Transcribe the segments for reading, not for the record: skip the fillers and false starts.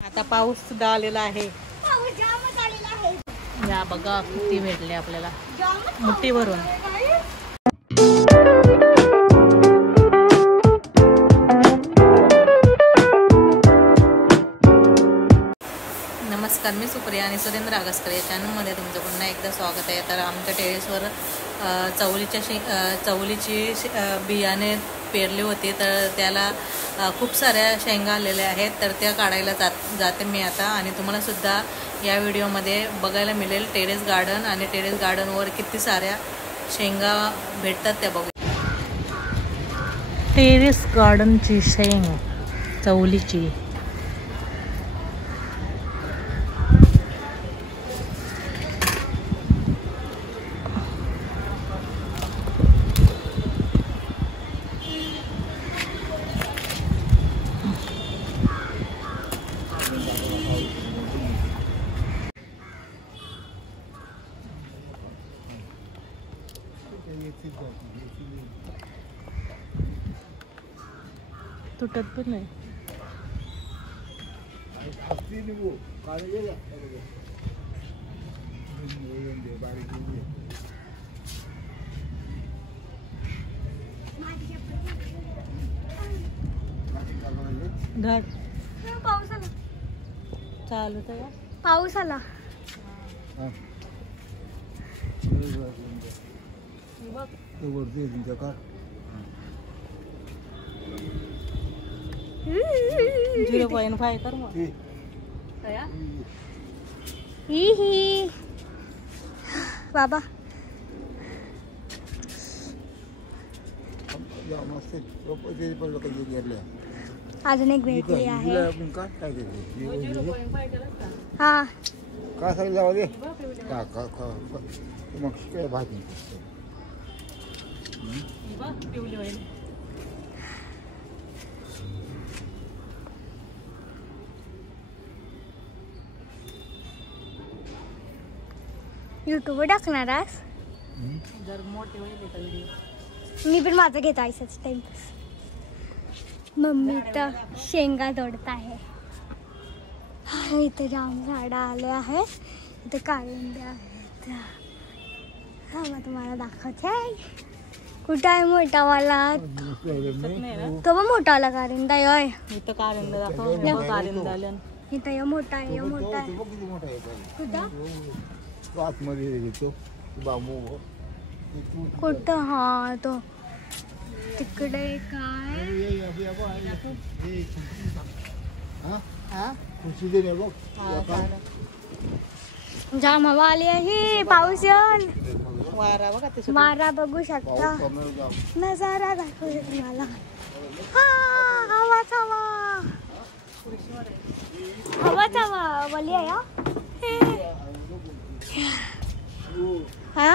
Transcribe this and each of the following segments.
आता पाऊस सुद्धा आलेला आहे. या बघा किती भेटले आपल्याला मुठी भरून. नमस्कार, मी सुप्रिया आणि सुरेंद्र आगसकर या चॅनलमध्ये तुमचं पुन्हा एकदा स्वागत आहे. तर आमच्या टेरेसवर चवलीची बियाणे पेरली होती, तर त्याला खूप साऱ्या शेंगा आलेल्या आहेत. तर त्या काढायला जाते मी आता, आणि तुम्हाला सुद्धा या व्हिडिओमध्ये बघायला मिळेल टेरेस गार्डन, आणि टेरेस गार्डनवर किती साऱ्या शेंगा भेटतात त्या बघू. टेरेस गार्डनची शेंग चवलीची. तुटत पण नाही. घाट पाऊस आला. चालू तर पाऊस आला. $0.5 कर मग. ही बाबा अजून एक भेटली आहे. हा काय सांगितलं जाऊ दे मग काय भाजी पिवली होईल. युट्यूबवर टाकणार आहेस? जर मोठे होईल का व्हिडिओ. मी पण माझं घेत आहे असंच टाइमपास. मम्मी तर शेंगा तोडत आहे. इथे जाम झाडं आले आहेत. इथे काळिंबे आहेत. हा मग तुम्हाला दाखवते. कुठं आहे मोठावाला? तो पण मोठावाला कारिंदा आहे. इथं कारिंदा दाखव. कारिंदा आल्या इथं या मोठा आहे, या मोठा आहे. कुठं कुठं? हा तो तिकडे काय जाम हवा आली आहे. पाऊस येऊन वारा बघा ते मारा बघू शकता. नजारा दाखवते तुम्हाला. हा हवाच हवा, हवाच हवा वली आहे. हा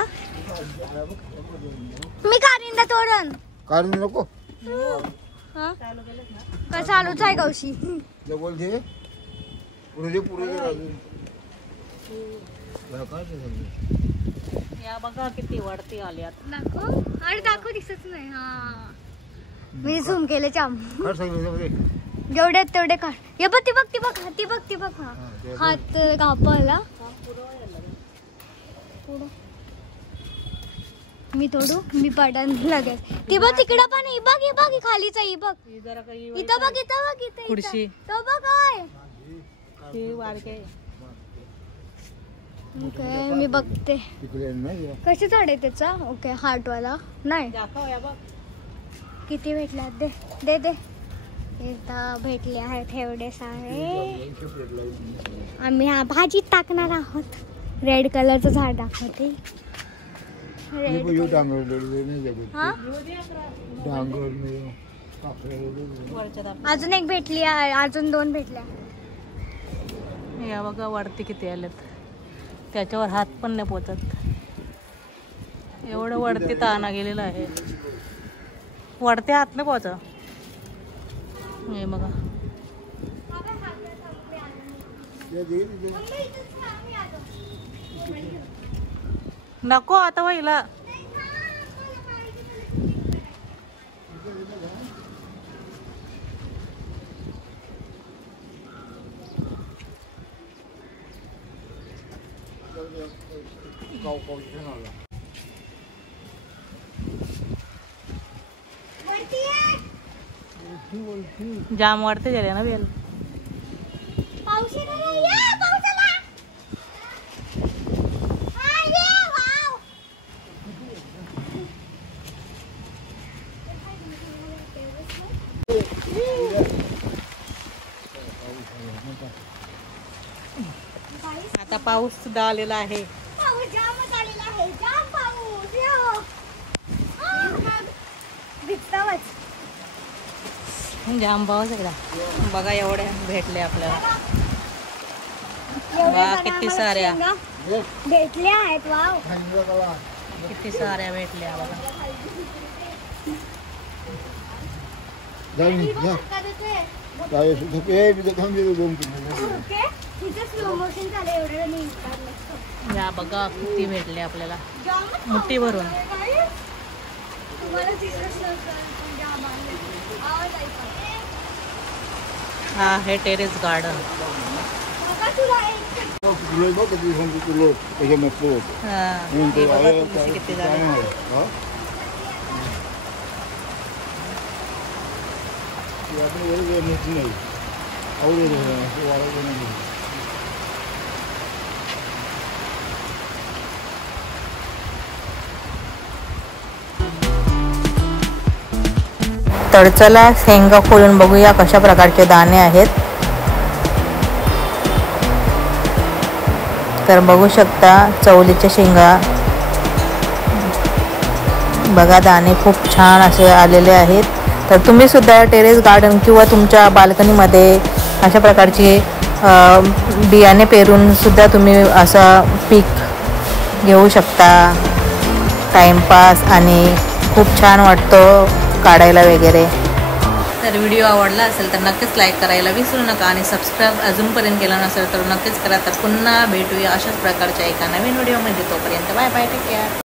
मी कारिंदा तोडन. काढून नको. हा का चालूच आहे गौशी. बोलते पुढे या बघा किती वरती आल्यात. दाखव. अरे दाखव, दिसत नाही. हा मी झूम केले जाम. जेवढे तेवढे काढ. हे बघ, ती बघ, ती बघ, ती बघ, ती बघ. हा हात कापला. मी तोडू, मी पडन लगेच. ती बघ तिकडं पण. ही बघ, ही बघ, ही खालीच आहे. ही बघ इथं बघ, इथं बघ, इथं खुर्शी. तो बघ काय ओके. मी बघते कशी झाड आहे त्याचा. ओके हार्टवाला नाही. किती भेटल्यात? दे दे दे. इथं भेटले आहेत एवढे सारे. आम्ही हा भाजीत टाकणार आहोत. रेड कलरचं झाड दाखवते. अजून एक भेटली आहे. अजून 2 भेटल्या. या बघा वरती किती आल्यात. त्याच्यावर हात पण नाही पोचत. एवढं वरती ताना गेलेला आहे. वरती हात नाही पोचत. हे बघा. नको आता व्हायला. जाम वाढते झाले ना बेल. पाऊस येतो रे, ये, पाऊस आला. हा, ये, वाव. आता पाऊस सुद्धा आलेला आहे. पाऊस जामच आलेला आहे, जाम पाऊस. यो. भिजतावच. जाम पाऊस एकदा बघा एवढ्या भेटले आपल्याला. एवढ्या वा, साऱ्या किती आम्हाला साऱ्या. शेंगा भेटल्या आहेत. वाव. किती साऱ्या भेटल्या बघा. जाऊन जा. काय सुद्धा पे बी थांब दे दोन तीन. ओके. तिचं स्लो मोशन झालं एवढं नाही काढलं. या बघा किती भेटले आपल्याला जामच मुठ्ठी भरून. तुम्हाला तिसरं स्लो पण जाम आणलं. आवाज ऐका. हा हे टेरेस गार्डन. बघा तुला एक तुला बघ किती सांगतो तुला त्याच्या मस्त होतं. हा हे बघा तुमचे किती झाले. नाही आवडेल वाढवलं नाही. तर चला शेंगा खोलून बघूया कशा प्रकारचे दाणे आहेत. तर बघू शकता चवलीच्या शेंगा बघा, दाणे खूप छान असे आलेले आहेत. तर तुम्ही सुद्धा टेरेस गार्डन किंवा तुमच्या बाल्कनीमध्ये अशा प्रकारचे बियाणे पेरून सुद्धा तुम्ही असं पीक घेऊ शकता. टाइमपास आणि खूप छान वाटतो काढायला वगैरे. तर व्हिडिओ आवडला असेल तर नक्कीच लाईक करायला विसरू नका आणि सबस्क्राईब अजूनपर्यंत केलं नसेल तर नक्कीच करा. तर पुन्हा भेटूया अशाच प्रकारच्या एका नवीन व्हिडिओमध्ये. तोपर्यंत बाय बाय, टेक केअर.